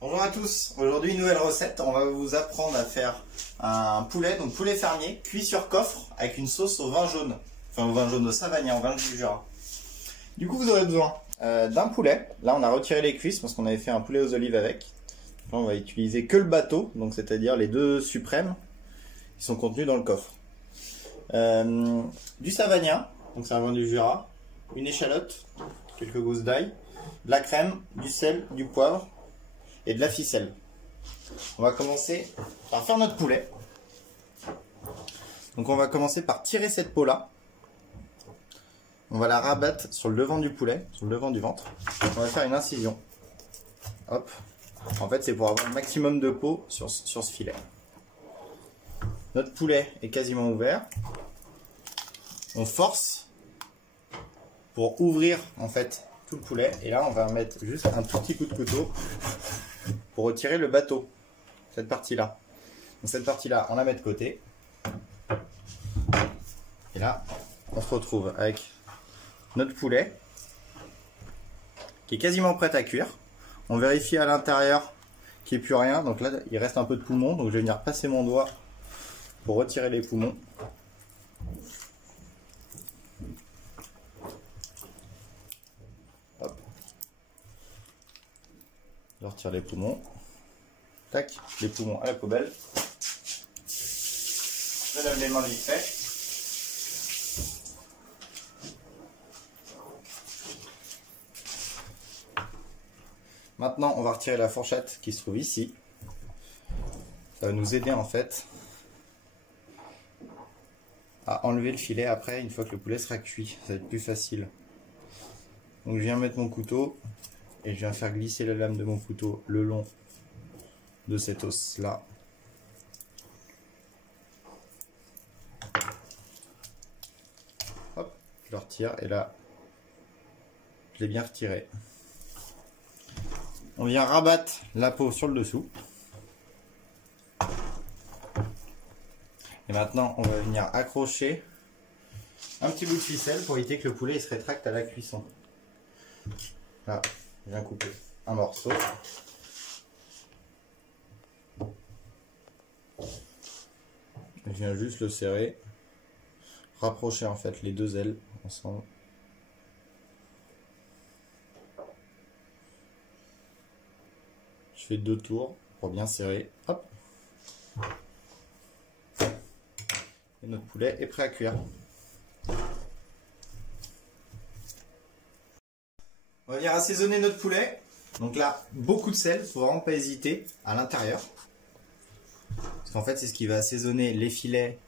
Bonjour à tous, aujourd'hui une nouvelle recette, on va vous apprendre à faire un poulet, donc poulet fermier, cuit sur coffre avec une sauce au vin jaune, enfin au vin jaune au Savagnin, au vin du Jura. Du coup vous aurez besoin d'un poulet, là on a retiré les cuisses parce qu'on avait fait un poulet aux olives avec. Là on va utiliser que le bateau, donc c'est-à-dire les deux suprêmes qui sont contenus dans le coffre. Du Savagnin, donc c'est un vin du Jura, une échalote, quelques gousses d'ail, de la crème, du sel, du poivre et de la ficelle. On va commencer par faire notre poulet. Donc on va commencer par tirer cette peau là. On va la rabattre sur le devant du poulet, sur le devant du ventre. On va faire une incision. Hop. En fait c'est pour avoir le maximum de peau sur ce filet. Notre poulet est quasiment ouvert. On force pour ouvrir en fait tout le poulet. Et là on va mettre juste un tout petit coup de couteau pour retirer le bateau, cette partie-là. Donc cette partie-là, on la met de côté. Et là, on se retrouve avec notre poulet qui est quasiment prêt à cuire. On vérifie à l'intérieur qu'il n'y ait plus rien. Donc là, il reste un peu de poumon. Donc je vais venir passer mon doigt pour retirer les poumons. Hop. Je retire les poumons. Tac, les poumons à la poubelle. Je lave les mains vite fait. Maintenant, on va retirer la fourchette qui se trouve ici. Ça va nous aider en fait à enlever le filet après, une fois que le poulet sera cuit. Ça va être plus facile. Donc je viens mettre mon couteau et je viens faire glisser la lame de mon couteau le long de cet os là. Hop, je le retire et là je l'ai bien retiré. On vient rabattre la peau sur le dessous. Et maintenant on va venir accrocher un petit bout de ficelle pour éviter que le poulet il se rétracte à la cuisson. Là, je viens couper un morceau. Je viens juste le serrer, rapprocher en fait les deux ailes ensemble. Je fais 2 tours pour bien serrer. Hop. Et notre poulet est prêt à cuire. On va venir assaisonner notre poulet. Donc là, beaucoup de sel, faut vraiment pas hésiter à l'intérieur. Parce qu'en fait, c'est ce qui va assaisonner les filets,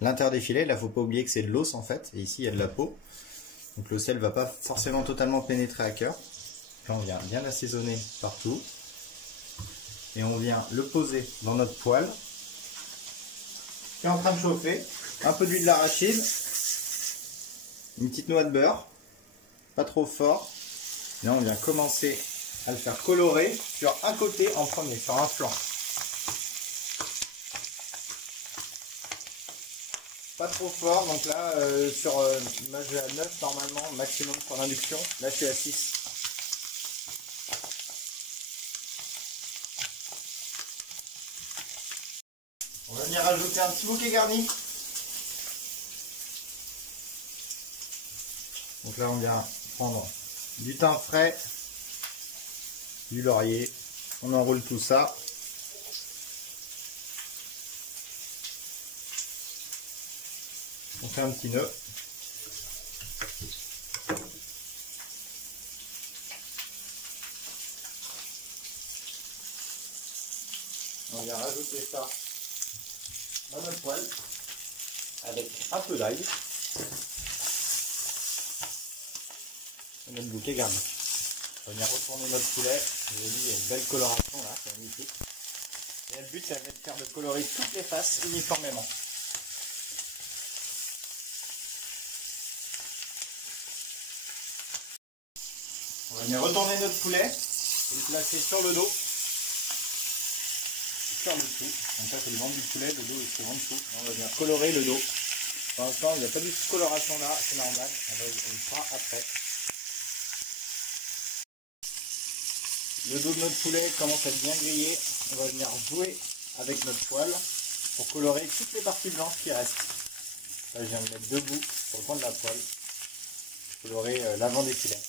l'intérieur des filets. Là, faut pas oublier que c'est de l'os en fait. Et ici, il y a de la peau. Donc le sel va pas forcément totalement pénétrer à cœur. Là, on vient bien l'assaisonner partout. Et on vient le poser dans notre poêle. Qui est en train de chauffer. Un peu d'huile d'arachide. Une petite noix de beurre. Pas trop fort. Là, on vient commencer à le faire colorer sur un côté en premier, sur un flanc. Pas trop fort, donc là, moi je vais à 9 normalement, maximum pour l'induction. Là, je suis à 6. On va venir rajouter un petit bouquet garni. Donc là, on vient prendre du thym frais, du laurier, on enroule tout ça. On fait un petit nœud. On vient rajouter ça dans notre poêle avec un peu d'ail et notre bouquet garni. On va venir retourner notre poulet. Vous avez vu, il y a une belle coloration là, c'est magnifique. Et le but, ça va être de faire de colorer toutes les faces uniformément. On va venir retourner notre poulet et le placer sur le dos, sur le dessous. Donc ça c'est le ventre du poulet, le dos est sur en dessous. On va venir colorer le dos. Pour l'instant il n'y a pas de coloration là, c'est normal, on le fera après. Le dos de notre poulet commence à être bien grillé. On va venir jouer avec notre poêle pour colorer toutes les parties blanches qui restent. Là, je viens de mettre debout sur le coin de la poêle. Colorer l'avant des filets.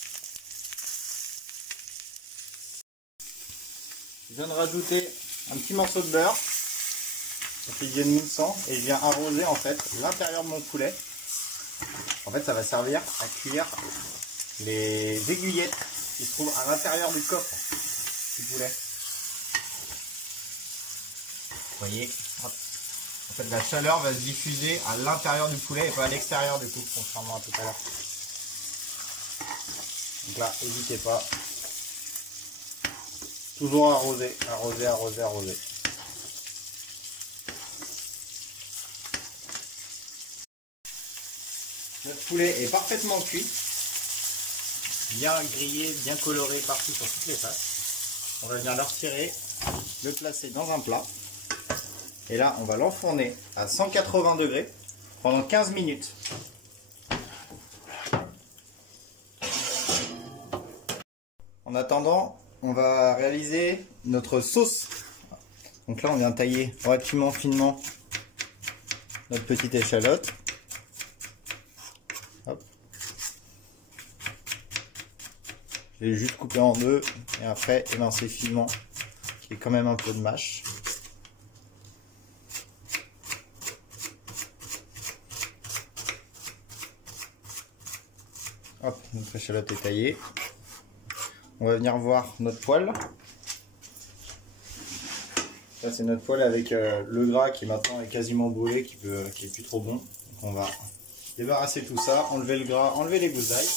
Je viens de rajouter un petit morceau de beurre. Ça fait une moussant et je viens arroser en fait l'intérieur de mon poulet. En fait, ça va servir à cuire les aiguillettes qui se trouvent à l'intérieur du coffre du poulet. Vous voyez, hop. En fait, la chaleur va se diffuser à l'intérieur du poulet et pas à l'extérieur du coup, contrairement à tout à l'heure. Donc là, n'hésitez pas. Toujours arroser, arroser, arroser, arroser. Notre poulet est parfaitement cuit. Bien grillé, bien coloré partout sur toutes les faces. On va venir le retirer, le placer dans un plat. Et là, on va l'enfourner à 180 degrés pendant 15 minutes. En attendant, on va réaliser notre sauce. Donc là, on vient tailler relativement finement notre petite échalote. Hop. Je vais juste couper en deux et après émincer finement, qui est quand même un peu de mâche. Hop, notre échalote est taillée. On va venir voir notre poêle. Ça c'est notre poêle avec le gras qui maintenant est quasiment brûlé, qui est plus trop bon. Donc on va débarrasser tout ça, enlever le gras, enlever les gousses d'ail.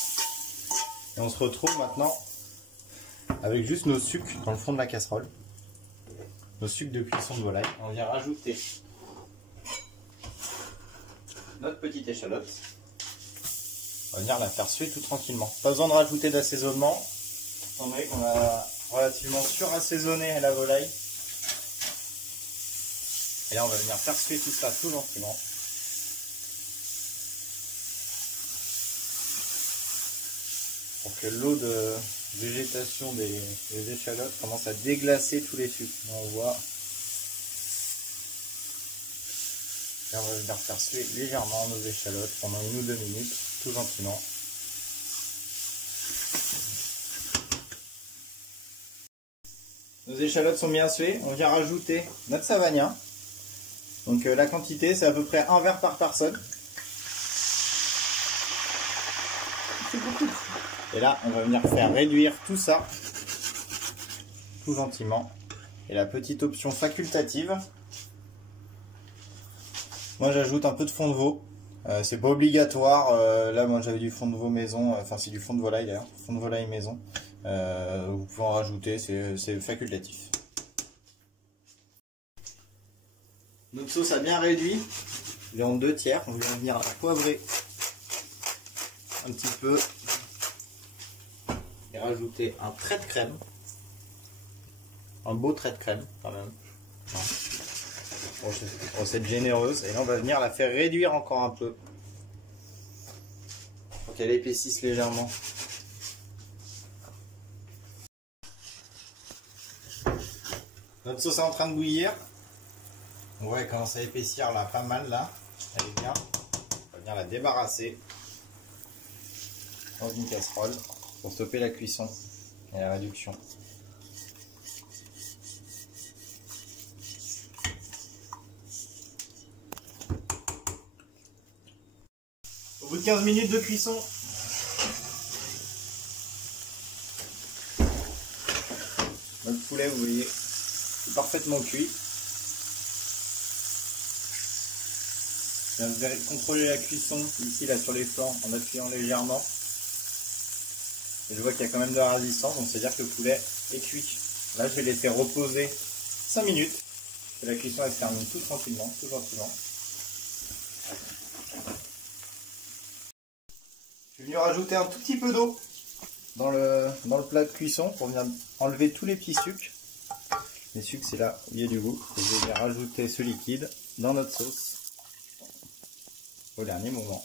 Et on se retrouve maintenant avec juste nos sucres dans le fond de la casserole. Nos sucres de cuisson de volaille. On vient rajouter notre petite échalote. On va venir la faire suer tout tranquillement. Pas besoin de rajouter d'assaisonnement. Étant donné qu'on a relativement surassaisonné la volaille. Et là on va venir faire suer tout ça tout gentiment. Pour que l'eau de végétation des échalotes commence à déglacer tous les sucres. On voit. Et on va venir faire suer légèrement nos échalotes pendant 1 ou 2 minutes, tout gentiment. Nos échalotes sont bien suées, on vient rajouter notre savagnin. Donc la quantité c'est à peu près 1 verre par personne. Et là on va venir faire réduire tout ça, tout gentiment. Et la petite option facultative, moi j'ajoute un peu de fond de veau. C'est pas obligatoire, là moi j'avais du fond de veau maison, enfin c'est du fond de volaille d'ailleurs, fond de volaille maison. Vous pouvez en rajouter, c'est facultatif. Notre sauce a bien réduit, elle est en 2/3, on vient venir la poivrer un petit peu et rajouter un trait de crème, un beau trait de crème quand même. Recette généreuse, et là on va venir la faire réduire encore un peu pour qu'elle épaississe légèrement. Notre sauce est en train de bouillir. On voit qu'elle commence à épaissir là pas mal là. Elle est bien. On va venir la débarrasser dans une casserole pour stopper la cuisson et la réduction. Au bout de 15 minutes de cuisson, notre poulet, vous voyez, est parfaitement cuit. Vous allez contrôler la cuisson ici là sur les flancs en appuyant légèrement. Et je vois qu'il y a quand même de la résistance, donc c'est à dire que le poulet est cuit. Là je vais laisser reposer 5 minutes. Et la cuisson elle se termine tout tranquillement, tout gentiment. Je vais venir rajouter un tout petit peu d'eau dans le plat de cuisson pour venir enlever tous les petits sucres. Les sucres c'est là où il y a du goût. Et je vais rajouter ce liquide dans notre sauce au dernier moment.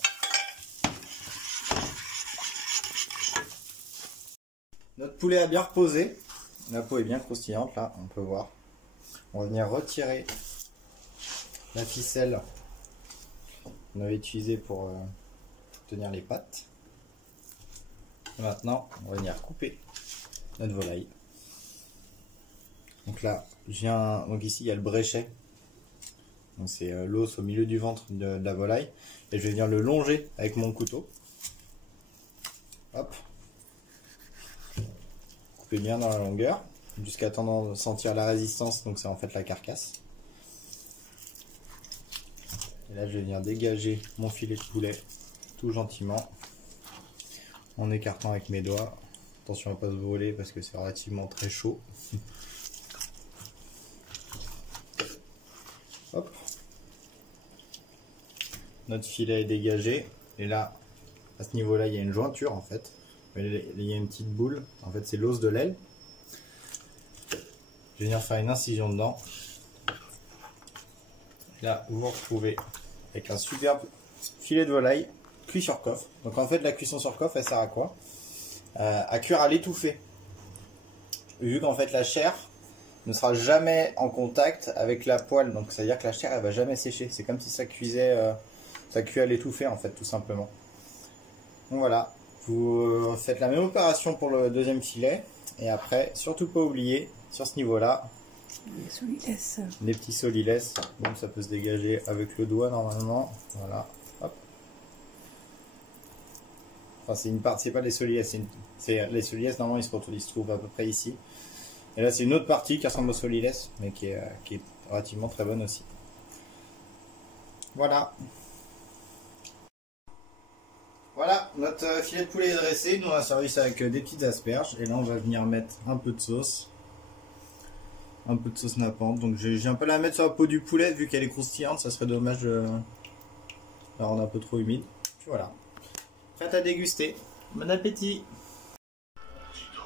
Notre poulet a bien reposé. La peau est bien croustillante là, on peut voir. On va venir retirer la ficelle qu'on avait utilisée pour tenir les pattes. Et maintenant, on va venir couper notre volaille. Donc là, donc ici il y a le bréchet. Donc c'est l'os au milieu du ventre de la volaille. Et je vais venir le longer avec mon couteau. Hop. Couper bien dans la longueur, jusqu'à temps de sentir la résistance, donc c'est en fait la carcasse. Et là je vais venir dégager mon filet de poulet tout gentiment, en écartant avec mes doigts. Attention à ne pas se brûler parce que c'est relativement très chaud. Hop. Notre filet est dégagé, et là, à ce niveau-là, il y a une jointure en fait. Il y a une petite boule, en fait c'est l'os de l'aile. Je vais venir faire une incision dedans. Là, vous vous retrouvez avec un superbe filet de volaille cuit sur coffre. Donc en fait, la cuisson sur coffre, elle sert à quoi? À cuire à l'étouffer. Vu qu'en fait la chair ne sera jamais en contact avec la poêle, donc ça veut dire que la chair elle va jamais sécher. C'est comme si ça cuisait, ça cuit à l'étouffer en fait, tout simplement. Donc voilà, vous faites la même opération pour le deuxième filet, et après, surtout pas oublier, sur ce niveau-là, les solilès. Les petits solilès, donc ça peut se dégager avec le doigt normalement, voilà, hop. Enfin c'est une partie, c'est pas les solilès, les solilès normalement ils se trouvent à peu près ici. Et là c'est une autre partie qui ressemble aux solilès, mais qui est relativement très bonne aussi. Voilà. Voilà, notre filet de poulet est dressé. Nous on a servi ça avec des petites asperges. Et là on va venir mettre un peu de sauce. Un peu de sauce nappante. Donc j'ai un peu la mettre sur la peau du poulet vu qu'elle est croustillante. Ça serait dommage de la rendre un peu trop humide. Puis voilà. Prête à déguster. Bon appétit.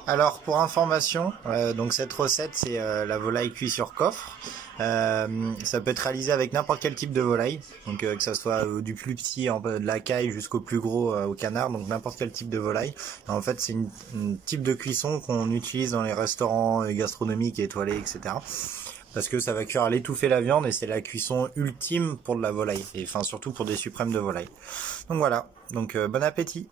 Alors pour information, donc cette recette c'est la volaille cuite sur coffre. Ça peut être réalisé avec n'importe quel type de volaille, donc que ça soit du plus petit, de la caille jusqu'au plus gros au canard, donc n'importe quel type de volaille. En fait c'est une type de cuisson qu'on utilise dans les restaurants gastronomiques et étoilés, etc. Parce que ça va cuire à l'étouffer la viande et c'est la cuisson ultime pour de la volaille, et enfin surtout pour des suprêmes de volaille. Donc voilà, donc bon appétit.